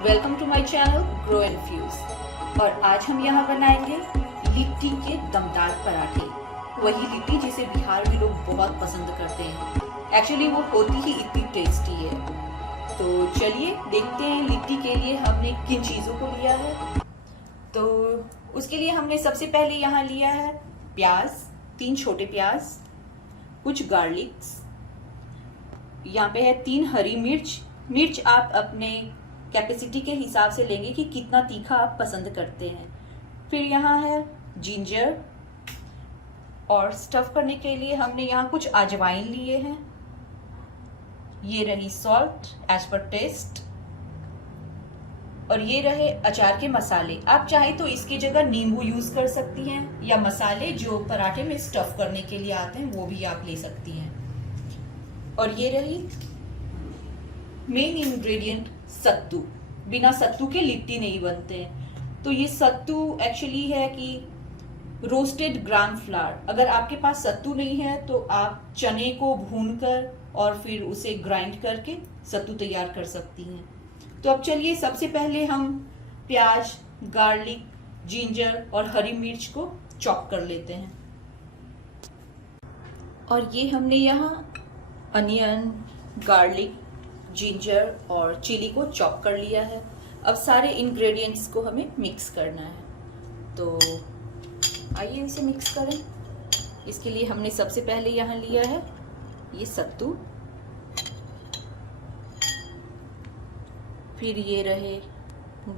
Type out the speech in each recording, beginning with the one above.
Welcome to my channel grow and fuse. और आज हम यहाँ बनाएंगे लिट्टी के दमदार पराठे। वही लिट्टी जिसे बिहार में लोग बहुत पसंद करते हैं। एक्चुअली वो होती ही इतनी टेस्टी है। तो चलिए देखते हैं लिट्टी के लिए हमने किन चीज़ों को लिया है। तो उसके लिए हमने सबसे पहले यहाँ लिया है प्याज, 3 छोटे प्याज, कुछ गार्लिक्स, यहाँ पे है 3 हरी मिर्च। मिर्च आप अपने कैपेसिटी के हिसाब से लेंगे कि कितना तीखा आप पसंद करते हैं। फिर यहाँ है जिंजर, और स्टफ करने के लिए हमने यहाँ कुछ अजवाइन लिए हैं। ये रही सॉल्ट एज पर टेस्ट, और ये रहे अचार के मसाले। आप चाहे तो इसकी जगह नींबू यूज कर सकती हैं, या मसाले जो पराठे में स्टफ करने के लिए आते हैं वो भी आप ले सकती हैं। और ये रही मेन इंग्रेडिएंट सत्तू। बिना सत्तू के लिट्टी नहीं बनते हैं। तो ये सत्तू एक्चुअली है कि रोस्टेड ग्राम फ्लावर। अगर आपके पास सत्तू नहीं है तो आप चने को भूनकर और फिर उसे ग्राइंड करके सत्तू तैयार कर सकती हैं। तो अब चलिए सबसे पहले हम प्याज, गार्लिक, जिंजर और हरी मिर्च को चॉप कर लेते हैं। और ये हमने यहाँ अनियन, गार्लिक, जिंजर और चिली को चॉप कर लिया है। अब सारे इंग्रेडिएंट्स को हमें मिक्स करना है। तो आइए इसे मिक्स करें। इसके लिए हमने सबसे पहले यहाँ लिया है ये सत्तू, फिर ये रहे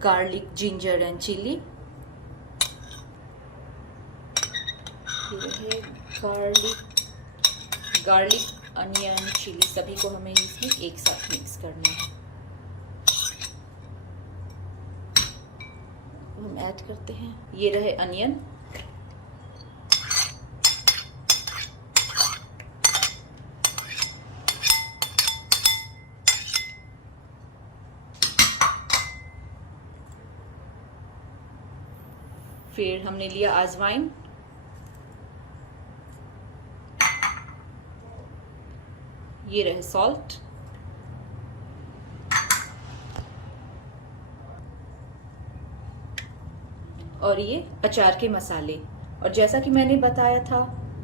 गार्लिक, जिंजर एंड चिली, ये रहे गार्लिक, अनियन, चिली, सभी को हमें इसमें एक साथ मिक्स करना है। हम ऐड करते हैं, ये रहे अनियन, फिर हमने लिया अजवाइन, ये रहे सॉल्ट, और ये अचार के मसाले। और जैसा कि मैंने बताया था,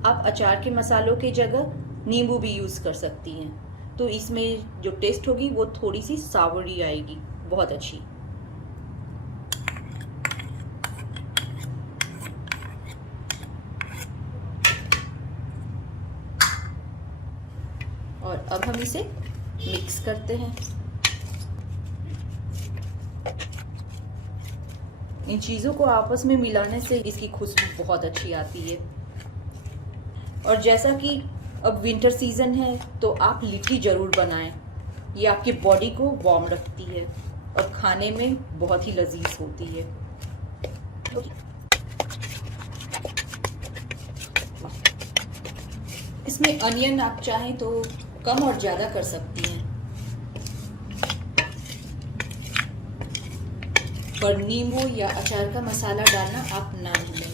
आप अचार के मसालों की जगह नींबू भी यूज कर सकती हैं। तो इसमें जो टेस्ट होगी वो थोड़ी सी सावरी आएगी, बहुत अच्छी। और अब हम इसे मिक्स करते हैं। इन चीज़ों को आपस में मिलाने से इसकी खुशबू बहुत अच्छी आती है। और जैसा कि अब विंटर सीजन है तो आप लिट्टी जरूर बनाएं। ये आपकी बॉडी को वार्म रखती है और खाने में बहुत ही लजीज होती है। इसमें अनियन आप चाहें तो कम और ज़्यादा कर सकती हैं, पर नींबू या अचार का मसाला डालना आप ना भूलें।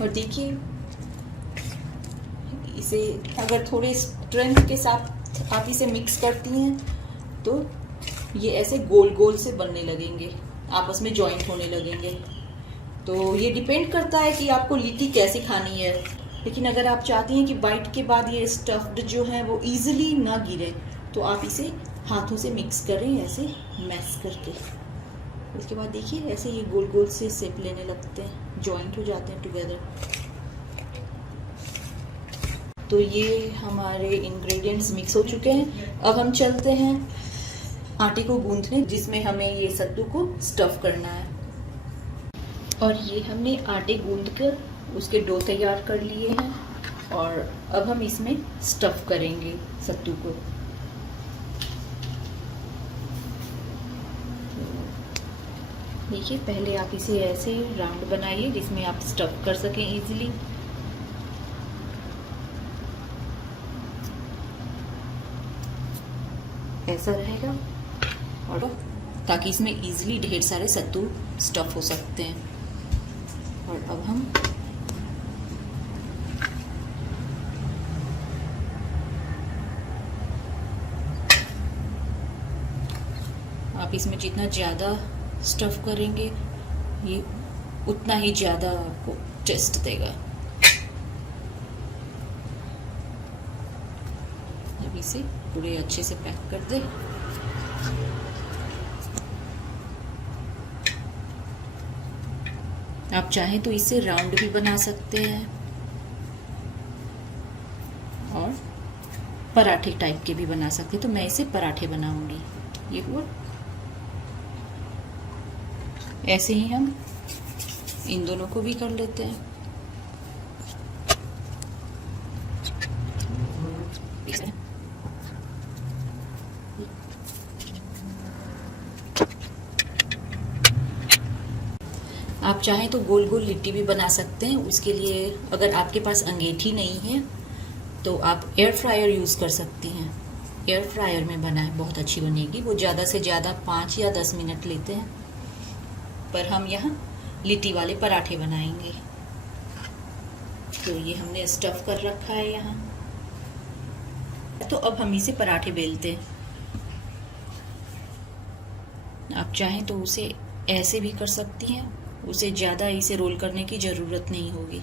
और देखिए, इसे अगर थोड़े स्ट्रेंथ के साथ आप इसे मिक्स करती हैं तो ये ऐसे गोल गोल से बनने लगेंगे, आपस में जॉइंट होने लगेंगे। तो ये डिपेंड करता है कि आपको लिट्टी कैसी खानी है। लेकिन अगर आप चाहती हैं कि बाइट के बाद ये स्टफ्ड जो है वो इजीली ना गिरे, तो आप इसे हाथों से मिक्स करें, ऐसे मैश करके। उसके बाद देखिए ऐसे ये गोल गोल से शेप लेने लगते हैं, जॉइंट हो जाते हैं टुगेदर। तो ये हमारे इंग्रेडिएंट्स मिक्स हो चुके हैं। अब हम चलते हैं आटे को गूंथने, जिसमें हमें ये सत्तू को स्टफ करना है। और ये हमने आटे गूंथ कर उसके डो तैयार कर लिए हैं। और अब हम इसमें स्टफ करेंगे सत्तू को। देखिए, पहले आप इसे ऐसे राउंड बनाइए जिसमें आप स्टफ कर सकें इजीली। ऐसा रहेगा, और ताकि इसमें इजीली ढेर सारे सत्तू स्टफ हो सकते हैं। और अब हम आप इसमें जितना ज़्यादा स्टफ़ करेंगे ये उतना ही ज़्यादा आपको टेस्ट देगा। अब इसे पूरे अच्छे से पैक कर दें। आप चाहें तो इसे राउंड भी बना सकते हैं और पराठे टाइप के भी बना सकते हैं, तो मैं इसे पराठे बनाऊंगी। ये हुआ। ऐसे ही हम इन दोनों को भी कर लेते हैं। आप चाहें तो गोल गोल लिट्टी भी बना सकते हैं। उसके लिए अगर आपके पास अंगीठी नहीं है तो आप एयर फ्रायर यूज़ कर सकती हैं। एयर फ्रायर में बनाएं, बहुत अच्छी बनेगी। वो ज़्यादा से ज़्यादा 5 या 10 मिनट लेते हैं, पर हम यहाँ लिट्टी वाले पराठे बनाएंगे। तो ये हमने स्टफ़ कर रखा है यहाँ। तो अब हम इसे पराठे बेलते हैं। आप चाहें तो उसे ऐसे भी कर सकती हैं, उसे ज़्यादा इसे रोल करने की ज़रूरत नहीं होगी।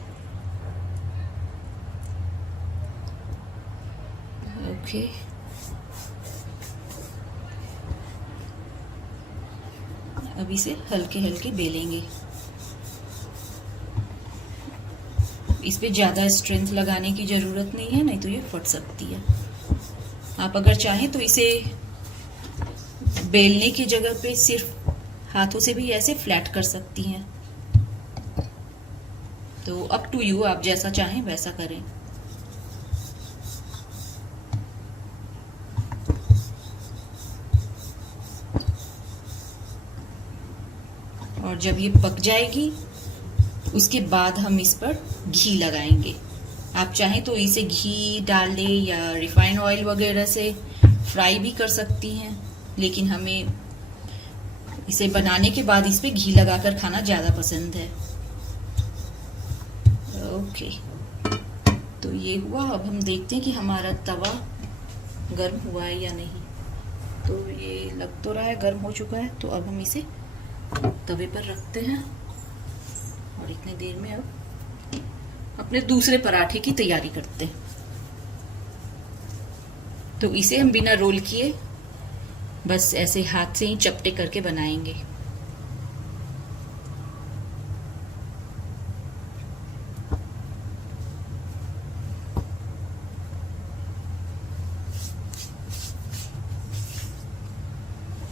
ओके, अब इसे हल्के हल्के बेलेंगे। इस पे ज़्यादा स्ट्रेंथ लगाने की ज़रूरत नहीं है, नहीं तो ये फट सकती है। आप अगर चाहें तो इसे बेलने की जगह पे सिर्फ हाथों से भी ऐसे फ्लैट कर सकती हैं। तो अप टू यू, आप जैसा चाहें वैसा करें। और जब ये पक जाएगी उसके बाद हम इस पर घी लगाएंगे। आप चाहें तो इसे घी डाल लें या रिफाइंड ऑयल वगैरह से फ्राई भी कर सकती हैं, लेकिन हमें इसे बनाने के बाद इस पे घी लगाकर खाना ज़्यादा पसंद है। ओके, तो ये हुआ। अब हम देखते हैं कि हमारा तवा गर्म हुआ है या नहीं। तो ये लग तो रहा है गर्म हो चुका है। तो अब हम इसे तवे पर रखते हैं और इतने देर में अब अपने दूसरे पराठे की तैयारी करते हैं। तो इसे हम बिना रोल किए बस ऐसे हाथ से ही चपटे करके बनाएंगे।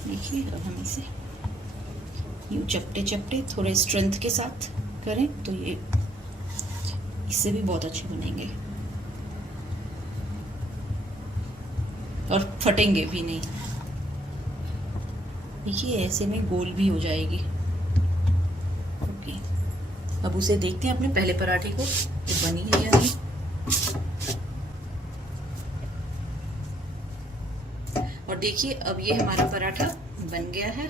देखिए, अब हम इसे यूं चपटे चपटे थोड़े स्ट्रेंथ के साथ करें तो ये इससे भी बहुत अच्छे बनेंगे और फटेंगे भी नहीं। देखिए, ऐसे में गोल भी हो जाएगी। ओके, अब उसे देखते हैं अपने पहले पराठे को, तो बनी है या नहीं। और देखिए, अब ये हमारा पराठा बन गया है।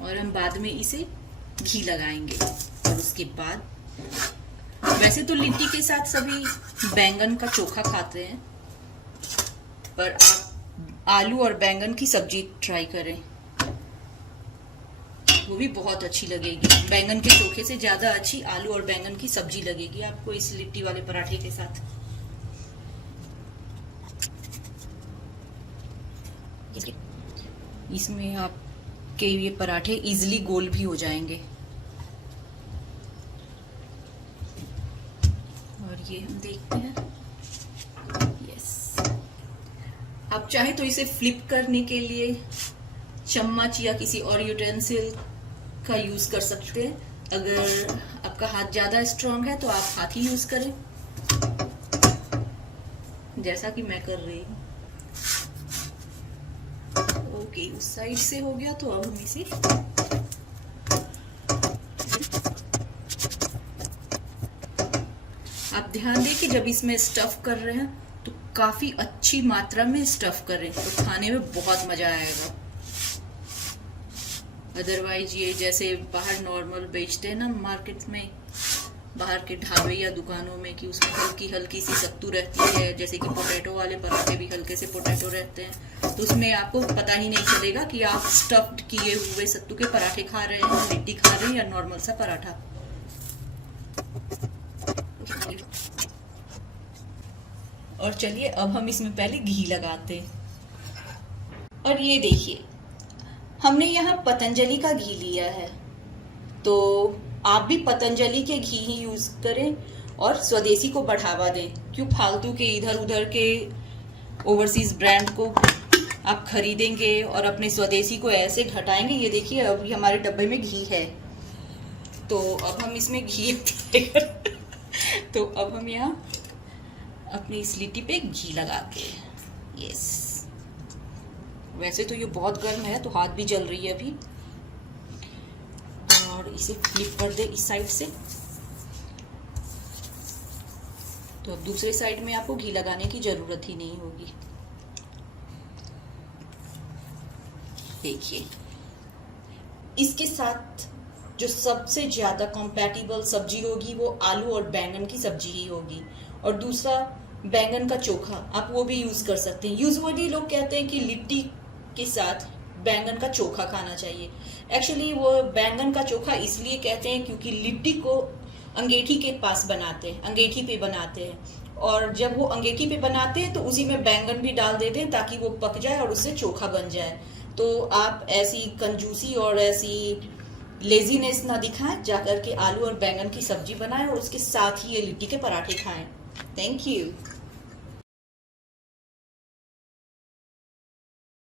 और हम बाद में इसे घी लगाएंगे। और उसके बाद वैसे तो लिट्टी के साथ सभी बैंगन का चोखा खाते हैं, पर आप आलू और बैंगन की सब्जी ट्राई करें, वो भी बहुत अच्छी लगेगी। बैंगन के चोखे से ज्यादा अच्छी आलू और बैंगन की सब्जी लगेगी आपको इस लिट्टी वाले पराठे के साथ। इसमें आपके ये पराठे इजीली गोल भी हो जाएंगे। और ये हम देखते हैं। यस, आप चाहे तो इसे फ्लिप करने के लिए चम्मच या किसी और यूटेंसिल का यूज कर सकते हैं। अगर आपका हाथ ज्यादा स्ट्रांग है तो आप हाथ ही यूज करें, जैसा कि मैं कर रही हूँ। ओके, उस साइड से हो गया। तो अब हम इसे आप ध्यान दें कि जब इसमें स्टफ कर रहे हैं तो काफी अच्छी मात्रा में स्टफ करें, तो खाने में बहुत मजा आएगा। अदरवाइज ये जैसे बाहर नॉर्मल बेचते हैं ना मार्केट में, बाहर के ढाबे या दुकानों में, कि उसमें हल्की हल्की सी सत्तू रहती है, जैसे कि पोटैटो वाले पराठे भी हल्के से पोटैटो रहते हैं, तो उसमें आपको पता ही नहीं चलेगा कि आप स्टफ्ड किए हुए सत्तू के पराठे खा रहे हैं, लिट्टी खा रहे हैं या नॉर्मल सा पराठा। और चलिए अब हम इसमें पहले घी लगाते हैं। और ये देखिए हमने यहाँ पतंजलि का घी लिया है, तो आप भी पतंजलि के घी ही यूज करें और स्वदेशी को बढ़ावा दें। क्यों फालतू के इधर उधर के ओवरसीज ब्रांड को आप खरीदेंगे और अपने स्वदेशी को ऐसे घटाएंगे। ये देखिए अभी हमारे डब्बे में घी है, तो अब हम इसमें घी तो अब हम यहाँ अपनी इस लिट्टी पे घी लगाते हैं। यस, वैसे तो ये बहुत गर्म है तो हाथ भी जल रही है अभी, और इसे फ्लिप कर दे इस साइड से, तो अब दूसरे साइड में आपको घी लगाने की जरूरत ही नहीं होगी। देखिए इसके साथ जो सबसे ज्यादा कंपैटिबल सब्जी होगी वो आलू और बैंगन की सब्जी ही होगी, और दूसरा बैंगन का चोखा, आप वो भी यूज कर सकते हैं। यूजुअली लोग कहते हैं कि लिट्टी के साथ बैंगन का चोखा खाना चाहिए। एक्चुअली वो बैंगन का चोखा इसलिए कहते हैं क्योंकि लिट्टी को अंगेठी के पास बनाते हैं, अंगेठी पे बनाते हैं, और जब वो अंगेठी पे बनाते हैं तो उसी में बैंगन भी डाल देते हैं ताकि वो पक जाए और उससे चोखा बन जाए। तो आप ऐसी कंजूसी और ऐसी लेजीनेस ना दिखाएं, जाकर के आलू और बैंगन की सब्जी बनाएं और उसके साथ ही ये लिट्टी के पराठे खाएं। Thank you.